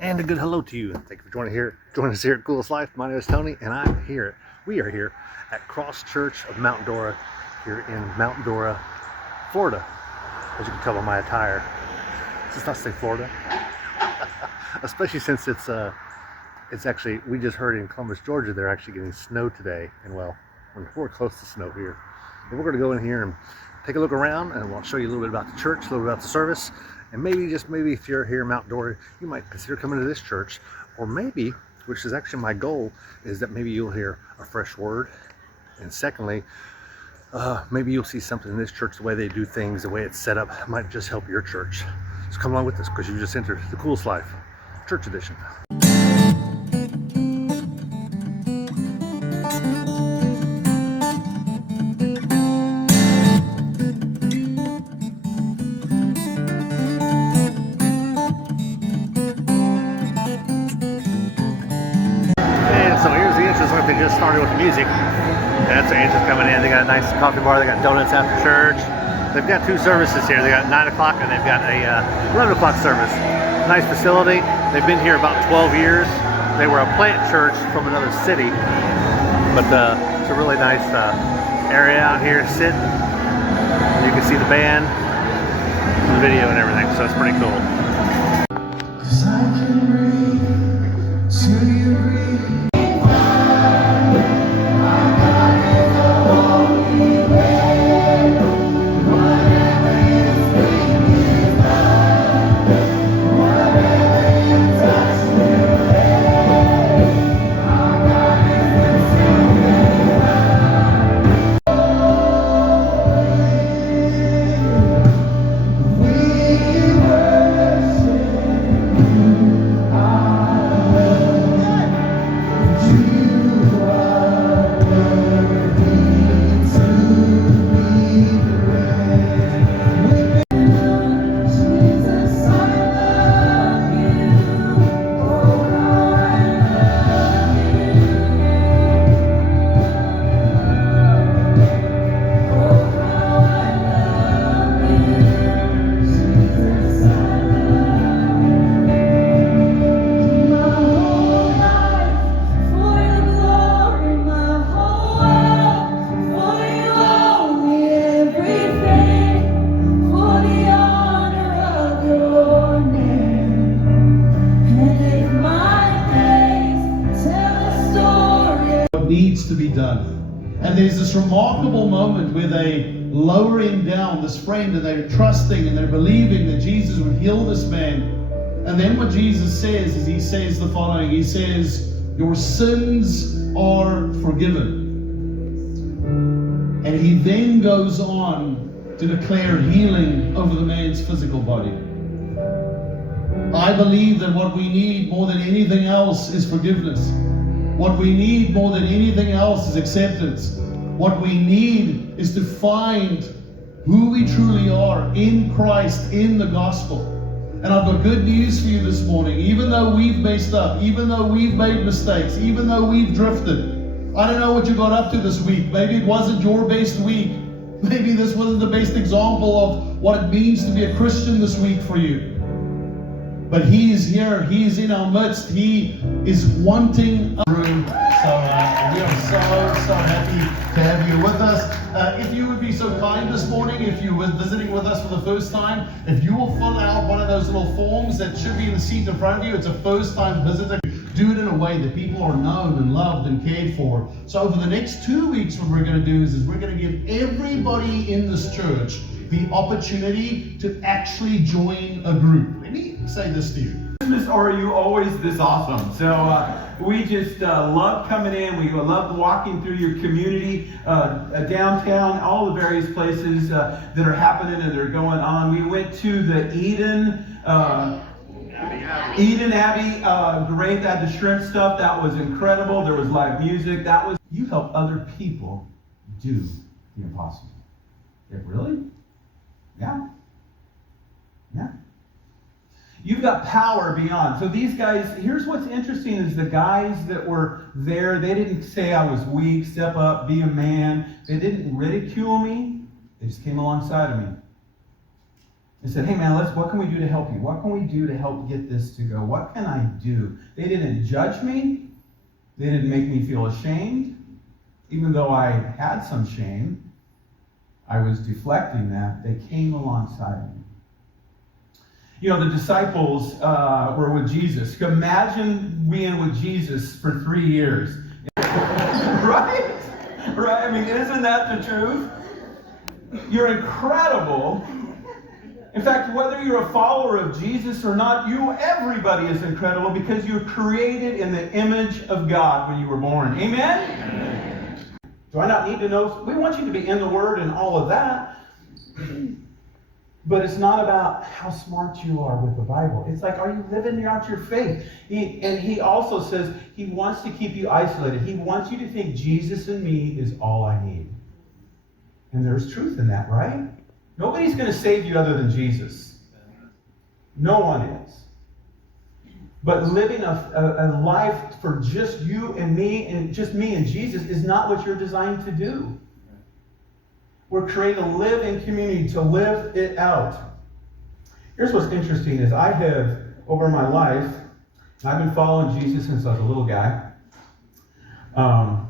And a good hello to you. Thank you for joining us here at Coolest Life. My name is Tony, and we are here at Cross Church of Mount Dora, here in Mount Dora, Florida. As you can tell by my attire, does not say Florida, especially since it's actually, we just heard in Columbus, Georgia, they're actually getting snow today, and well, we're close to snow here. But we're going to go in here and take a look around, and we'll show you a little bit about the church, a little bit about the service. And maybe, if you're here in Mount Dora, you might consider coming to this church. Or maybe, which is actually my goal, is that maybe you'll hear a fresh word. And secondly, maybe you'll see something in this church, the way they do things, the way it's set up, might just help your church. So come along with us, because you just entered the Coolest Life, Church Edition. So here's the entrance. Look, they just started with the music. And that's the entrance coming in. They got a nice coffee bar. They got donuts after church. They've got two services here. They got 9 o'clock and they've got a 11 o'clock service. Nice facility. They've been here about 12 years. They were a plant church from another city. But it's a really nice area out here to sit. And you can see the band, the video and everything. So it's pretty cool. 'Cause I can breathe, so you breathe. Needs to be done. And there's this remarkable moment where they lowering down this friend and they're trusting and they're believing that Jesus would heal this man. And then what Jesus says is, he says the following. He says, your sins are forgiven. And he then goes on to declare healing over the man's physical body. I believe that what we need more than anything else is forgiveness. What we need more than anything else is acceptance. What we need is to find who we truly are in Christ, in the gospel. And I've got good news for you this morning. Even though we've messed up, even though we've made mistakes, even though we've drifted, I don't know what you got up to this week. Maybe it wasn't your best week. Maybe this wasn't the best example of what it means to be a Christian this week for you. But He is here. He is in our midst. He is wanting a room. So we are so happy to have you with us. If you would be so kind this morning, if you were visiting with us for the first time, if you will fill out one of those little forms that should be in the seat in front of you. It's a first-time visitor. Do it in a way that people are known and loved and cared for. So over the next 2 weeks, what we're going to do is we're going to give everybody in this church the opportunity to actually join a group. Let me say this to you. Christmas, or are you always this awesome? So we just love coming in. We love walking through your community, downtown, all the various places that are happening and that are going on. We went to the Eden Abbey, great. That the shrimp stuff, that was incredible. There was live music. You help other people do the impossible. Yeah, really? Yeah. Yeah. You've got power beyond. So these guys, here's what's interesting is the guys that were there, they didn't say I was weak, step up, be a man. They didn't ridicule me. They just came alongside of me. and said, hey man, what can we do to help you? What can we do to help get this to go? What can I do? They didn't judge me. They didn't make me feel ashamed. Even though I had some shame, I was deflecting that. They came alongside me. You know, the disciples were with Jesus. Imagine being with Jesus for 3 years. Right? Right? I mean, isn't that the truth? You're incredible. In fact, whether you're a follower of Jesus or not, everybody is incredible because you're created in the image of God when you were born. Amen? Do I not need to know? We want you to be in the Word and all of that. But it's not about how smart you are with the Bible. It's like, are you living out your faith? He also says he wants to keep you isolated. He wants you to think Jesus and me is all I need. And there's truth in that, right? Nobody's going to save you other than Jesus. No one is. But living a life for just you and me and just me and Jesus is not what you're designed to do. We're created to live in community, to live it out. Here's what's interesting is I have, over my life, I've been following Jesus since I was a little guy. I've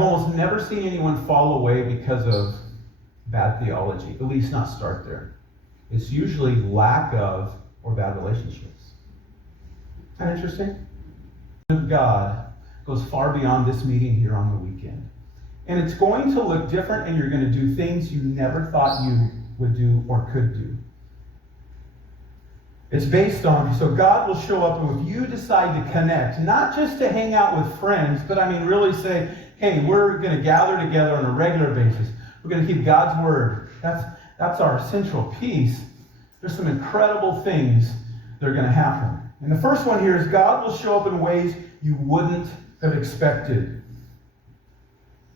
almost never seen anyone fall away because of bad theology, at least not start there. It's usually lack of or bad relationships. Isn't that interesting? God goes far beyond this meeting here on the weekend. And it's going to look different, and you're going to do things you never thought you would do or could do. It's based on, so God will show up, and if you decide to connect, not just to hang out with friends, but I mean really say, hey, we're going to gather together on a regular basis. We're going to keep God's Word. That's our central piece. There's some incredible things that are going to happen. And the first one here is God will show up in ways you wouldn't have expected.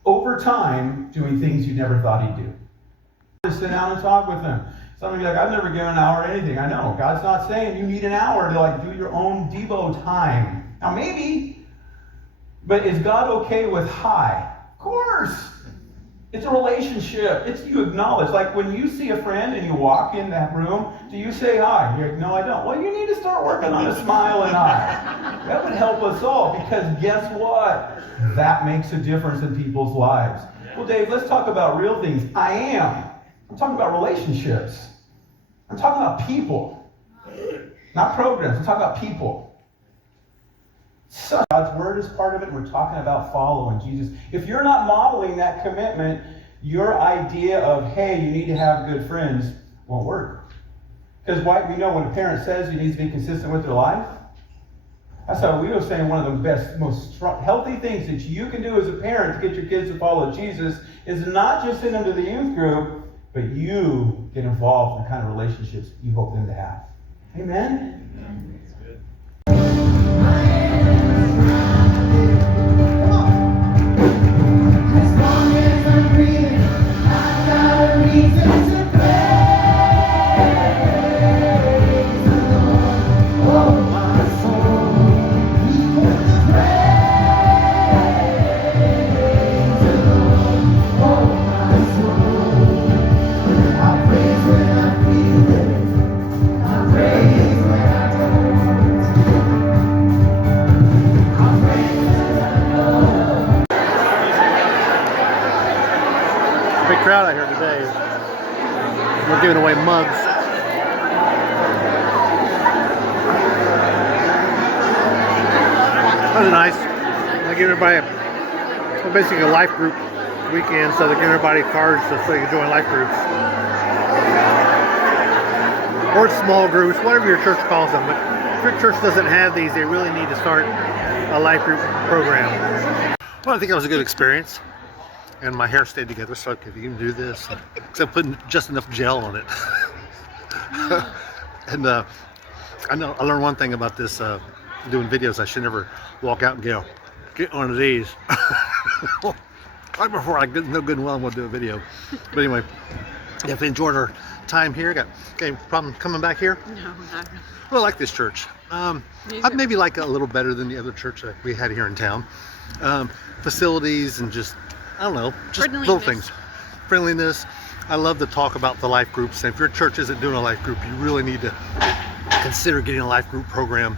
Over time, doing things you never thought he'd do. Just sit down and talk with him. Some of you are like, I've never given an hour or anything. I know. God's not saying you need an hour to do your own Devo time. Now maybe, but is God okay with hi? Of course. It's a relationship. It's you acknowledge. Like when you see a friend and you walk in that room, do you say hi? You're like, no, I don't. Well, you need to start working on a smile and hi. That would help us all because guess what? That makes a difference in people's lives. Well, Dave, let's talk about real things. I'm talking about relationships. I'm talking about people. Not programs. I'm talking about people. So God's Word is part of it, and we're talking about following Jesus. If you're not modeling that commitment, your idea of, hey, you need to have good friends won't work. Because we know when a parent says you need to be consistent with their life, that's how we were saying one of the best, most healthy things that you can do as a parent to get your kids to follow Jesus is not just send them to the youth group, but you get involved in the kind of relationships you hope them to have. Amen? Amen. That's good. As long as I'm breathing, I've got a reason to praise the Lord. Oh, my soul, He will praise the Lord. Oh, my soul, I praise when I feel it. I praise when I don't. I praise when I know. Big crowd out here today. We're giving away mugs. That was nice. They give everybody basically a life group weekend, so they're giving everybody cards so you can join life groups. Or small groups, whatever your church calls them. But if your church doesn't have these, they really need to start a life group program. Well, I think that was a good experience. And my hair stayed together, so I could even do this. Except putting just enough gel on it. And I learned one thing about this doing videos. I should never walk out and go, get one of these. Right before I know good and well I'm going to do a video. But anyway, if you enjoyed our time here, got any problem coming back here? No, not really. Well, I like this church. I maybe like it a little better than the other church that we had here in town. Facilities and just, I don't know, just little things. Friendliness. I love to talk about the life groups, and if your church isn't doing a life group, you really need to consider getting a life group program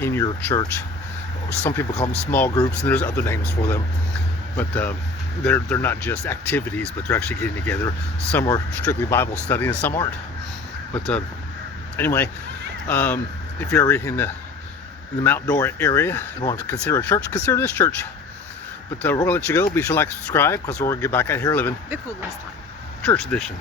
in your church. Some people call them small groups, and there's other names for them, but they're not just activities, but they're actually getting together. Some are strictly Bible study, and some aren't. But anyway, if you're ever in the Mount Dora area and want to consider a church, consider this church. But we're gonna let you go. Be sure to like, subscribe, because we're gonna get back out here living The coolest life. church edition.